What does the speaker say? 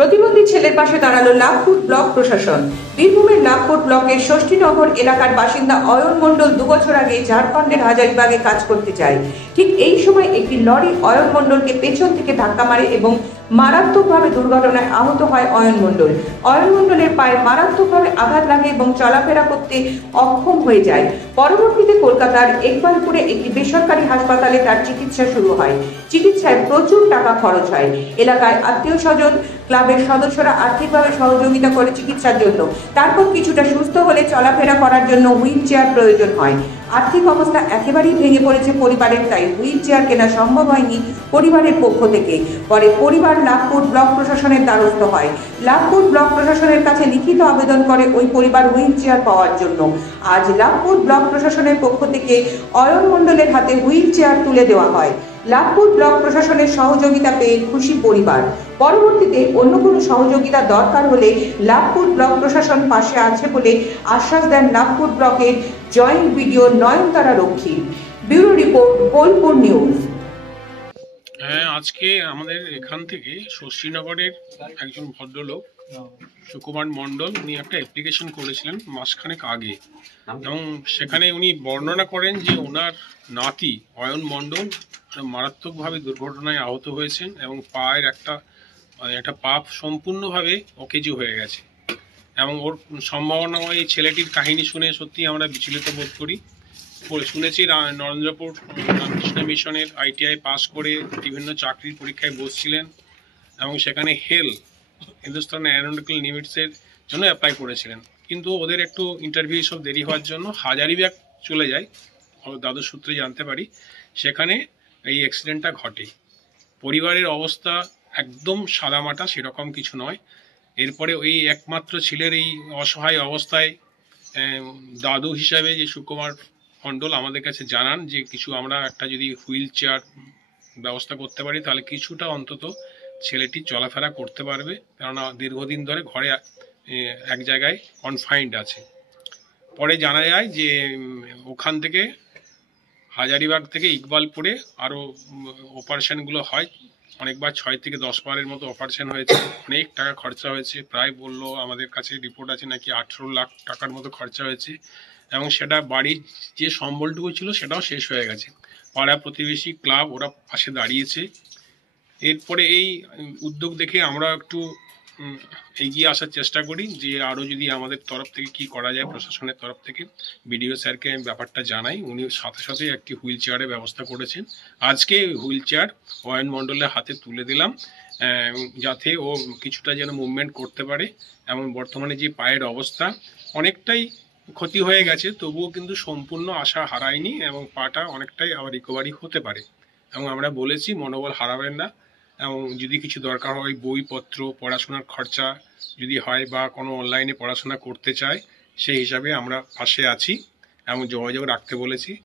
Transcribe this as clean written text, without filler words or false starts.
প্রতিবন্ধী ছেলের পাশে দাঁড়ালো লাভপুর ব্লক প্রশাসন। বীরভূমের লাভপুর ব্লকের ষষ্ঠীনগর এলাকার বাসিন্দা অয়ন মণ্ডল 2 বছর আগে ঝাড়খণ্ডের হাজারিবাগে কাজ করতে যায়। ঠিক এই সময় একটি লরি অয়ন মণ্ডলকে পেছন থেকে ধাক্কা মারে এবং মারাত্মকভাবে দুর্ঘটনায় আহত হয় অয়ন মণ্ডল। অয়ন মণ্ডলের পায়ে মারাত্মকভাবে আঘাত লাগে এবং চলাফেরা করতে অক্ষম হয়ে যায়। পরবর্তীতে কলকাতার ইকবালপুরে একটি বেসরকারি হাসপাতালে তার চিকিৎসা শুরু হয়। চিকিৎসায় প্রচুর টাকা খরচ হয়। এলাকায় আত্মীয় স্বজন, ক্লাবের সদস্যরা আর্থিকভাবে সহযোগিতা করে চিকিৎসার জন্য। তারপর কিছুটা সুস্থ হলে চলাফেরা করার জন্য হুইল চেয়ার প্রয়োজন হয়। আর্থিক অবস্থা একেবারেই ভেঙে পড়েছে পরিবারের, তাই হুইল চেয়ার কেনা সম্ভব হয়নি পরিবারের পক্ষ থেকে। পরে পরিবার লাভপুর ব্লক প্রশাসনের দ্বারস্থ হয়। লাভপুর ব্লক প্রশাসনের কাছে লিখিত আবেদন করে ওই পরিবার হুইল চেয়ার পাওয়ার জন্য। আজ লাভপুর ব্লক প্রশাসনের পক্ষ থেকে অয়ন মণ্ডলের হাতে হুইল চেয়ার তুলে দেওয়া হয়। লাভপুর ব্লক প্রশাসনের সহযোগিতা পেয়ে খুশি পরিবার। পরবর্তীতে অন্য কোনো সহযোগিতা দরকার হলে লাভপুর ব্লক প্রশাসন পাশে আছে বলে আশ্বাস দেন লাভপুর ব্লকের জয়েন্ট বিডিও নয়নতারা রক্ষী। Bureau report, Bolpur news. হ্যাঁ, আজকে আমাদের এখান থেকে ষষ্ঠীনগরের একজন ভদ্রলোক সুকুমার মণ্ডল উনি একটা অ্যাপ্লিকেশন করেছিলেন মাসখানেক আগে, এবং সেখানে উনি বর্ণনা করেন যে ওনার নাতি অয়ন মণ্ডল মারাত্মকভাবে দুর্ঘটনায় আহত হয়েছেন এবং পায়ের একটা পা সম্পূর্ণভাবে অকেজো হয়ে গেছে, এবং ওর সম্ভাবনাময় এই ছেলেটির কাহিনী শুনে সত্যি আমরা বিচলিত বোধ করি। শুনেছি নরেন্দ্রপুর রামকৃষ্ণ মিশনের ITI পাস করে বিভিন্ন চাকরির পরীক্ষায় বসছিলেন এবং সেখানে হিন্দুস্তান অ্যারোনটিক্যাল লিমিটেডের জন্য অ্যাপ্লাই করেছিলেন, কিন্তু ওদের একটু ইন্টারভিউ সব দেরি হওয়ার জন্য হাজারিবাগ চলে যায়। দাদুর সূত্রে জানতে পারি সেখানে এই অ্যাক্সিডেন্টটা ঘটে। পরিবারের অবস্থা একদম সাদামাটা সেরকম কিছু নয়। এরপরে ওই একমাত্র ছেলের এই অসহায় অবস্থায় দাদু হিসাবে যে সুকুমার মণ্ডল আমাদের কাছে জানান যে কিছু আমরা একটা যদি হুইল চেয়ার ব্যবস্থা করতে পারি তাহলে কিছুটা অন্তত ছেলেটি চলাফেরা করতে পারবে, কেননা দীর্ঘদিন ধরে ঘরে এক জায়গায় কনফাইন্ড আছে। পরে জানা যায় যে ওখান থেকে হাজারিবাগ থেকে ইকবালপুরে আরও অপারেশনগুলো হয় অনেকবার, 6 থেকে 10 বারের মতো অপারেশন হয়েছে, অনেক টাকা খরচা হয়েছে। প্রায় বললো আমাদের কাছে রিপোর্ট আছে নাকি 18 লাখ টাকার মতো খরচা হয়েছে, এবং সেটা বাড়ির যে সম্বলটুকু ছিল সেটাও শেষ হয়ে গেছে। পাড়া প্রতিবেশী ক্লাব ওরা পাশে দাঁড়িয়েছে। এরপরে এই উদ্যোগ দেখে আমরা একটু এগিয়ে আসার চেষ্টা করি যে আরও যদি আমাদের তরফ থেকে কি করা যায়, প্রশাসনের তরফ থেকে বিডিও স্যারকে আমি ব্যাপারটা জানাই। উনি সাথে সাথে একটি হুইল চেয়ারের ব্যবস্থা করেছেন। আজকে হুইল চেয়ার অয়ন মণ্ডলের হাতে তুলে দিলাম, যাতে ও কিছুটা যেন মুভমেন্ট করতে পারে। এবং বর্তমানে যে পায়ের অবস্থা অনেকটাই ক্ষতি হয়ে গেছে, তবুও কিন্তু সম্পূর্ণ আশা হারায়নি এবং পাটা অনেকটাই আবার রিকভারি হতে পারে। এবং আমরা বলেছি মনোবল হারাবেন না, এবং যদি কিছু দরকার হয় বইপত্র, পড়াশোনার খরচা যদি হয় বা কোনো অনলাইনে পড়াশোনা করতে চায় সেই হিসাবে আমরা পাশে আছি এবং যোগাযোগ রাখতে বলেছি।